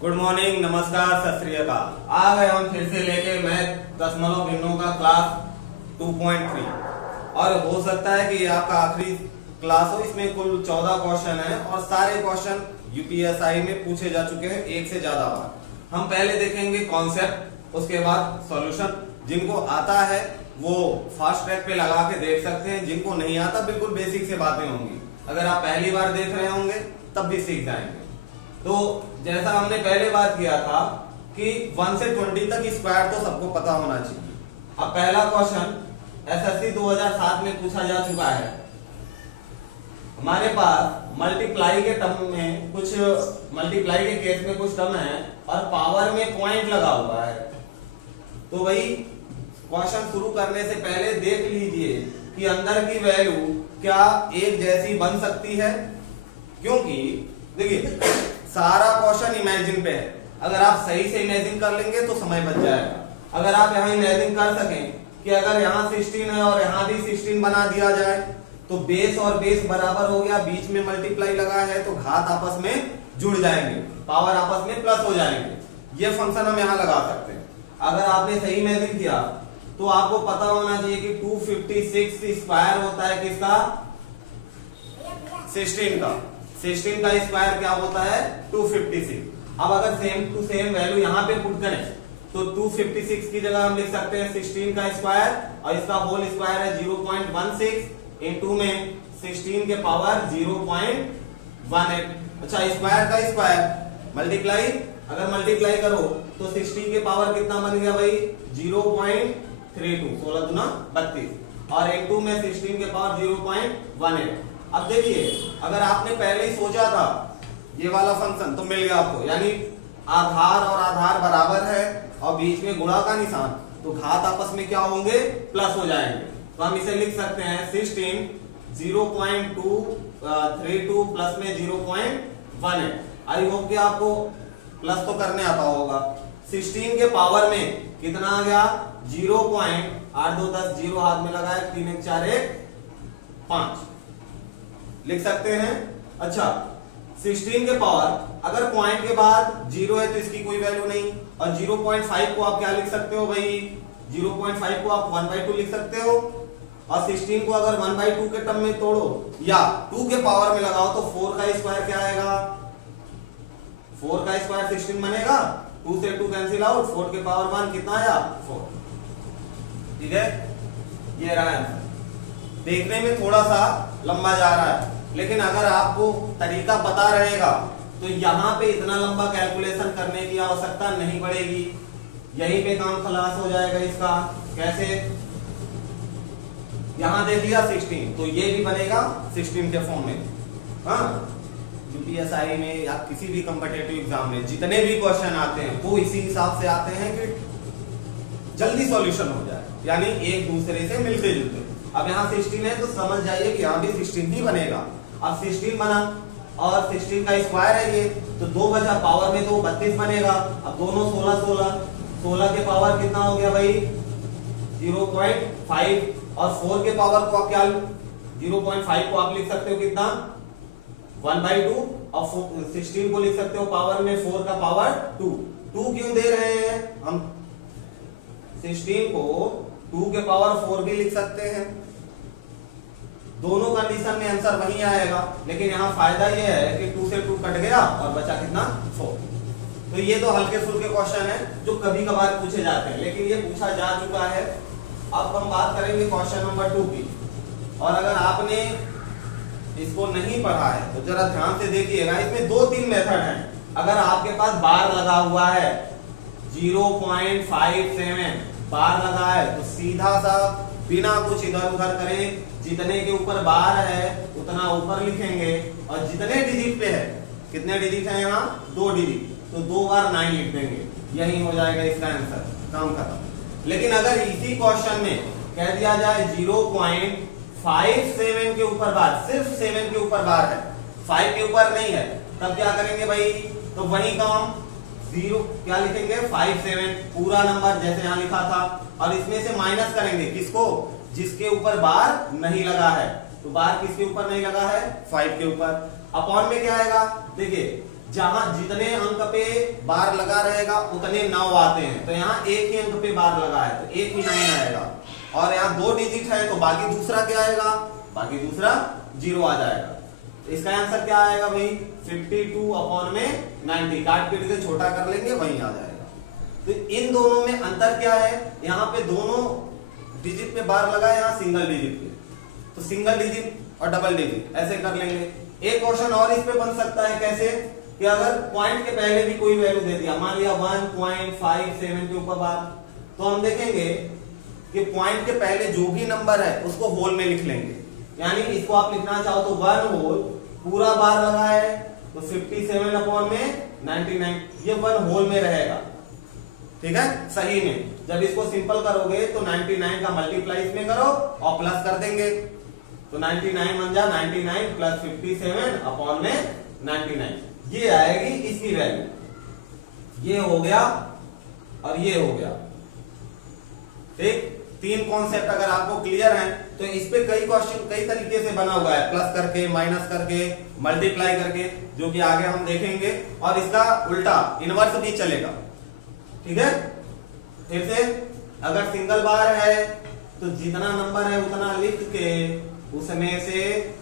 Good morning, नमस्कार, सत श्री अकाल। आ गए हम फिर से लेके मैथ दशमलव भिन्नों का क्लास 2.3 और हो सकता है कि ये आपका आखिरी क्लास हो। इसमें कुल 14 क्वेश्चन है और सारे क्वेश्चन यूपीएसआई में पूछे जा चुके हैं एक से ज्यादा बार। हम पहले देखेंगे कॉन्सेप्ट, उसके बाद सॉल्यूशन। जिनको आता है वो फास्ट ट्रैक पे लगा के देख सकते हैं, जिनको नहीं आता बिल्कुल बेसिक से बातें होंगी। अगर आप पहली बार देख रहे होंगे तब भी सीख जाएंगे। तो जैसा हमने पहले बात किया था कि 1 से 20 तक स्क्वायर तो सबको पता होना चाहिए। अब पहला क्वेश्चन एसएससी 2007 में पूछा जा चुका है। हमारे पास मल्टीप्लाई के टर्म में कुछ मल्टीप्लाई के केस में कुछ टर्म है और पावर में पॉइंट लगा हुआ है। तो भाई क्वेश्चन शुरू करने से पहले देख लीजिए कि अंदर की वैल्यू क्या एक जैसी बन सकती है, क्योंकि देखिए सारा क्वेश्चन इमेजिन पे है। अगर आप सही से इमेजिन कर लेंगे तो समय बच जाएगा। अगर आप यहाँ इमेजिन कर सकें कि अगर यहाँ 16 है और यहाँ भी 16 बना दिया जाए तो बेस और बेस बराबर हो गया, बीच में मल्टीप्लाई लगा है तो घात आपस में जुड़ जाएंगे, पावर आपस में प्लस हो जाएंगे। ये फंक्शन हम यहाँ लगा सकते हैं। अगर आपने सही इमेजिन किया तो आपको पता होना चाहिए कि 256 स्क्वायर होता है किसका? 16 का। 16 का स्क्वायर क्या होता है? 256। अब अगर सेम टू सेम वैल्यू यहाँ पे पुट करें तो 256 की जगह हम लिख सकते हैं 16 का स्क्वायर और इसका होल स्क्वायर है 0.16 इनटू में 16 के पावर 0.18। अच्छा, स्क्वायर का स्क्वायर मल्टीप्लाई, अगर मल्टीप्लाई करो तो 16 के पावर कितना बन गया भाई? 0.32, 16 दूना 32 और इनटू में 16 के पावर 0.18। अब देखिए अगर आपने पहले ही सोचा था ये वाला फंक्शन तो मिल गया आपको, यानी आधार और आधार बराबर है और बीच में गुणा का निशान, तो घात आपस में क्या होंगे? प्लस हो जाएंगे। तो हम इसे लिख सकते हैं 16 0.232 प्लस में 0.18। आई होप कि आपको प्लस तो करने आता होगा। 16 के पावर में कितना आ गया? 0.8210, 0 हाथ में लगाया, 3 1 4 1 5 लिख सकते हैं। अच्छा, 16 के पावर अगर पॉइंट के बाद 0 है तो इसकी कोई वैल्यू नहीं, और 0.5 को आप क्या लिख सकते हो भाई? 0.5 को आप 1/2 लिख सकते हो, और 16 को अगर 1/2 के टर्म में तोड़ो या 2 के पावर में लगाओ तो 4 का स्क्वायर क्या आएगा? 4 का स्क्वायर 16 बनेगा, 2 से 2 कैंसिल आउट, 4 के पावर 1 कितना आया? 4। ठीक है, ये रहा आंसर। देखने में थोड़ा सा लंबा जा रहा है, लेकिन अगर आपको तरीका पता रहेगा तो यहाँ पे इतना लंबा कैलकुलेशन करने की आवश्यकता नहीं पड़ेगी। यहीं पे काम खलास हो जाएगा इसका। कैसे? यहाँ देख लिया 16, तो ये भी बनेगा 16 के फॉर्म में। हाँ, यूपीएसआई में या किसी भी कॉम्पिटिटिव एग्जाम में जितने भी क्वेश्चन आते हैं वो इसी हिसाब से आते हैं कि जल्दी सॉल्यूशन हो जाए, यानी एक दूसरे से मिलते जुलते। अब यहाँ 16 है तो समझ जाइए कि यहाँ भी 16 ही बनेगा। अब 16 बना और 16 का स्क्वायर है ये, तो 2 बचा, पावर में तो 32 बनेगा। अब दोनों 16 के पावर कितना हो गया भाई? 0.5 और 4 के पावर को आप क्या 0.5 को आप लिख सकते हो कितना? 1/2 और 16 को लिख सकते हो पावर में 4 का पावर 2 क्यों दे रहे हैं हम? 16 को 2 के पावर 4 भी लिख सकते हैं। दोनों कंडीशन में आंसर वही आएगा, लेकिन यहाँ फायदा ये है कि 2 से 2 कट गया और बचा कितना? 4। तो ये तो हल्के फुल्के क्वेश्चन है जो कभी कभार पूछे जाते हैं, लेकिन ये पूछा जा चुका है। अब हम बात करेंगे क्वेश्चन नंबर 2 की। और अगर आपने इसको नहीं पढ़ा है तो जरा ध्यान से देखिएगा। इसमें 2-3 मेथड हैं। अगर आपके पास बार लगा हुआ है 0.57 बार लगा है तो सीधा सा बिना कुछ इधर उधर करें, जितने के ऊपर बार है उतना ऊपर लिखेंगे, और जितने डिजिट पे है, कितने डिजिट है यहाँ? 2 डिजिट, तो 2 बार 9 लिख देंगे। यही हो जाएगा इसका आंसर, काम खत्म। लेकिन अगर इसी क्वेश्चन में कह दिया जाए 0.57 के ऊपर बार, सिर्फ 7 के ऊपर बार है, 5 के ऊपर नहीं है, तब क्या करेंगे भाई? तो वही काम 0 क्या लिखेंगे? 57 पूरा नंबर जैसे यहाँ लिखा था, और इसमें से माइनस करेंगे किसको? जिसके ऊपर बार नहीं लगा है। तो बार किसके ऊपर नहीं लगा है? 5 के ऊपर। अपॉन में क्या आएगा? देखिए जहां जितने अंक पे बार लगा रहेगा उतने 9 आते हैं, तो यहाँ एक ही अंक पे बार लगा है तो एक ही 9 आएगा, और यहाँ 2 डिजिट है तो बाकी दूसरा क्या आएगा, बाकी दूसरा 0 आ जाएगा। तो इसका आंसर क्या आएगा भाई 52 अपॉन में 90, काट पीट के छोटा कर लेंगे वहीं आ जाएगा। तो इन दोनों में अंतर क्या है, यहाँ पे दोनों डिजिट पे बार लगा है, यहाँ सिंगल डिजिट पे, तो सिंगल डिजिट और डबल डिजिट ऐसे कर लेंगे। एक क्वेश्चन और इस पे बन सकता है, कैसे कि अगर पॉइंट के पहले भी कोई वैल्यू दे दिया, मान लिया 1.57 के ऊपर बार, तो हम देखेंगे कि पॉइंट के पहले जो भी नंबर है उसको होल में लिख लेंगे, यानी इसको आप लिखना चाहो तो 1 होल पूरा बार लगा है तो 57 अपॉन में 99, ये 1 होल में रहेगा, ठीक है सही में। जब इसको सिंपल करोगे तो 99 का मल्टीप्लाई इसमें करो और प्लस कर देंगे, तो 99 बन जा 99 प्लस 57 अपॉन में 99, ये आएगी इसकी वैल्यू। ये हो गया और ये हो गया, ठीक। 3 कॉन्सेप्ट अगर आपको क्लियर है तो इस पे कई क्वेश्चन कई तरीके से बना हुआ है, प्लस करके, माइनस करके, मल्टीप्लाई करके, जो कि आगे हम देखेंगे, और इसका उल्टा इनवर्स भी चलेगा, ठीक है। फिर से अगर सिंगल बार है तो जितना नंबर है उतना लिख के उसमें से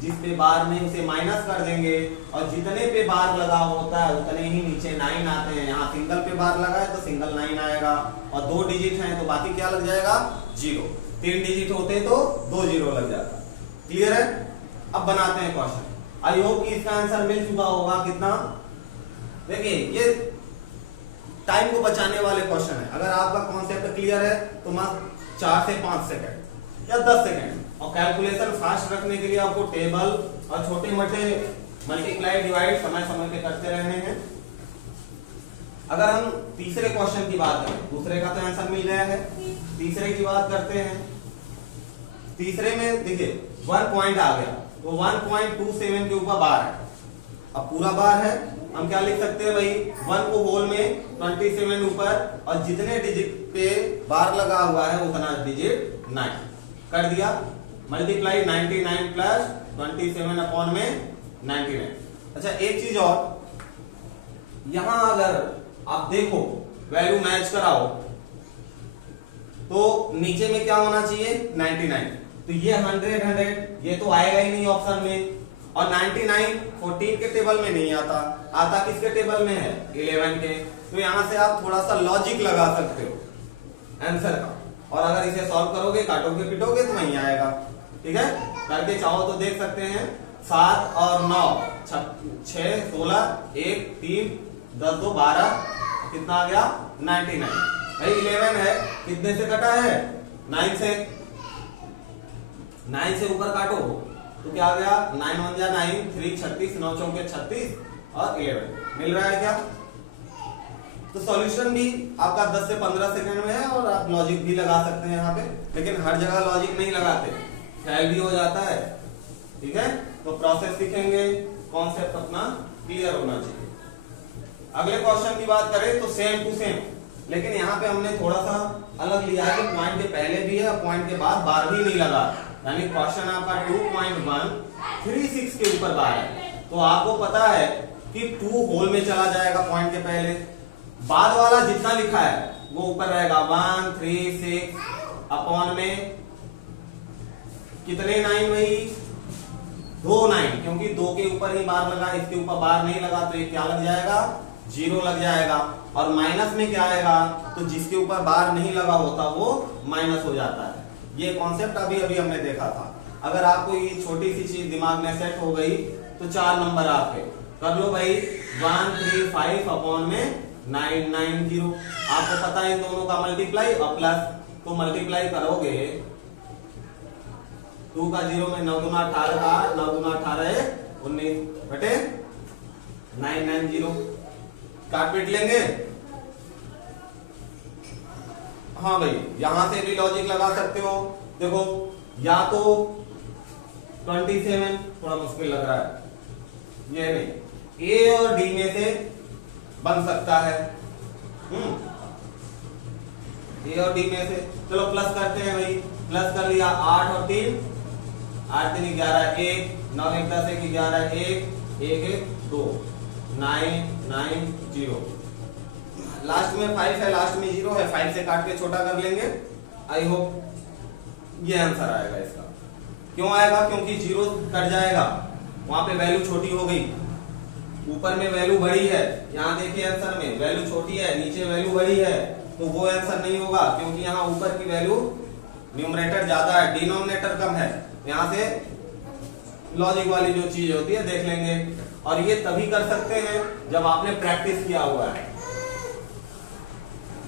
जिस पे बार नहीं उसे माइनस कर देंगे, और जितने पे बार लगा होता है उतने ही नीचे 9 आते हैं। यहाँ सिंगल पे बार लगा है तो सिंगल 9 आएगा, और 2 डिजिट हैं तो बाकी क्या लग जाएगा 0, 3 डिजिट होते तो 2 0 लग जाता। क्लियर है। अब बनाते हैं क्वेश्चन। आई होप कि इसका आंसर मिल चुका होगा। कितना, देखिए ये टाइम को बचाने वाले क्वेश्चन है। अगर आपका कॉन्सेप्ट क्लियर है तो मस्त 4 से 5 सेकंड या 10 सेकंड, और कैलकुलेशन फास्ट रखने के लिए आपको टेबल और छोटे मोटे मल्टीप्लाई डिवाइड समय समय पे करते रहने हैं। अगर हम तीसरे क्वेश्चन की बात करें, दूसरे का तो आंसर मिल गया है, तीसरे की बात करते हैं। तीसरे में देखिए 1 पॉइंट आ गया तो 1.27 के ऊपर बार है। अब पूरा बार है, हम क्या लिख सकते हैं भाई 1 को होल में 27 ऊपर, और जितने डिजिट पे बार लगा हुआ है उतना डिजिट 9 कर दिया, मल्टीप्लाई 99 प्लस 27 अपॉन में 99। अच्छा एक चीज और, यहां अगर आप देखो वैल्यू मैच कराओ तो नीचे में क्या होना चाहिए 99, तो ये 100 ये तो आएगा ही नहीं ऑप्शन में, और 99 14 के टेबल में नहीं आता, आता किसके टेबल में है 11 के। तो यहां से आप थोड़ा सा लॉजिक लगा सकते हो आंसर का, और अगर इसे सॉल्व करोगे काटोगे पिटोगे तो नहीं आएगा, ठीक है। करके चाहो तो देख सकते हैं 7 और 9 6 16 1 3 10 2 12, कितना आ गया 99। भाई 11 है, कितने से कटा है 9 से, 9 से ऊपर काटो तो क्या आ गया 9 1 जा 9 3 36 9 चौके 36 और 11 मिल रहा है क्या। तो सॉल्यूशन भी आपका 10 से 15 सेकंड में है, और आप लॉजिक भी लगा सकते हैं यहाँ पे, लेकिन हर जगह लॉजिक नहीं लगाते, फेल भी हो जाता है, ठीक है। तो प्रोसेस सीखेंगे, कॉन्सेप्ट अपना क्लियर होना चाहिए। अगले क्वेश्चन की बात करें तो सेम टू सेम, लेकिन यहाँ पे हमने थोड़ा सा अलग लिया है कि पॉइंट के पहले भी है और पॉइंट के बाद बार भी नहीं लगा, यानी क्वेश्चन आपका 2.136 के ऊपर बार है, तो आपको पता है कि 2 होल में चला जाएगा पॉइंट के पहले, बाद वाला जितना लिखा है वो ऊपर रहेगा 136 अपॉन में कितने 9 वही 2 9, क्योंकि 2 के ऊपर ही बार लगा, इसके ऊपर बार नहीं लगा तो ये क्या लग जाएगा 0 लग जाएगा, और माइनस में क्या आएगा तो जिसके ऊपर बार नहीं लगा होता वो माइनस हो जाता है। ये कॉन्सेप्ट अभी अभी हमने देखा था। अगर आपको ये छोटी सी चीज दिमाग में सेट हो गई तो 4 नंबर आपके कर लो भाई 135 अपॉन में 990। आपको पता है इन दोनों का मल्टीप्लाई और प्लस, तो मल्टीप्लाई करोगे 2 का 0 में 9 दूना 18 का 9 दूना 18 19 बटे 990, काट पीट लेंगे। हाँ भाई यहां से भी लॉजिक लगा सकते हो। देखो या तो 27 थोड़ा मुश्किल लग रहा है, ये नहीं, ए और डी में से बन सकता है, ए और डी में से। चलो प्लस करते हैं भाई, प्लस कर लिया 8 और 3 8 3 11 1 9 1 10 1 11 1 1 1 2 990। लास्ट में 5 है, लास्ट में 0 है, 5 से काट के छोटा कर लेंगे। आई होप ये आंसर आएगा इसका। क्यों आएगा? क्योंकि 0 कट जाएगा, वहां पे वैल्यू छोटी हो गई, ऊपर में वैल्यू बड़ी है। यहाँ देखिए आंसर में वैल्यू छोटी है, नीचे वैल्यू बड़ी है, तो वो आंसर नहीं होगा, क्योंकि यहाँ ऊपर की वैल्यू न्यूमरेटर ज्यादा है, डिनोमिनेटर कम है। यहाँ से लॉजिक वाली जो चीज होती है देख लेंगे। और ये तभी कर सकते हैं जब आपने प्रैक्टिस किया हुआ है।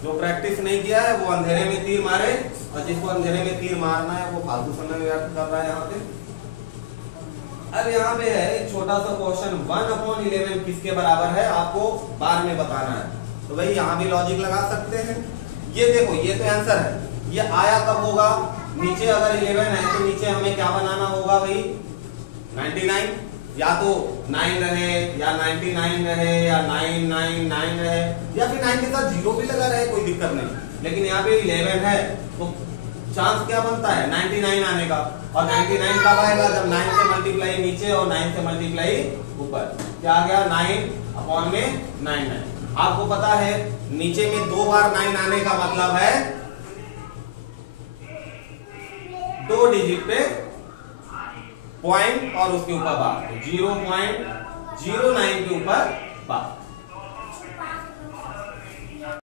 जो प्रैक्टिस नहीं किया है वो अंधेरे में तीर मारे, और जिसको अंधेरे में तीर मारना है वो फालतू समय व्यर्थ कर रहा है यहाँ पे। अब यहाँ पे है एक छोटा सा क्वेश्चन, 1/11 किसके बराबर है, आपको बार में बताना है। तो भाई यहाँ भी लॉजिक लगा सकते हैं। ये देखो, ये तो आंसर है। ये आया कब होगा? नीचे अगर 11 है तो नीचे हमें क्या बनाना होगा भाई? 99। या तो 9 रहे, या 99 रहे, या 999 रहे, या फिर 9 के साथ 0 भी लगा रहे, कोई दिक्कत नहीं। लेकिन यहाँ पे 11 है तो चांस क्या बनता है? 99 आने का। और 99 कब आएगा? जब 9 से मल्टीप्लाई नीचे और 9 से मल्टीप्लाई ऊपर। क्या आ गया? 9/99। आपको पता है नीचे में 2 बार 9 आने का मतलब है 2 डिजिट पे पॉइंट और उसके ऊपर बार, 0.09 के ऊपर बार।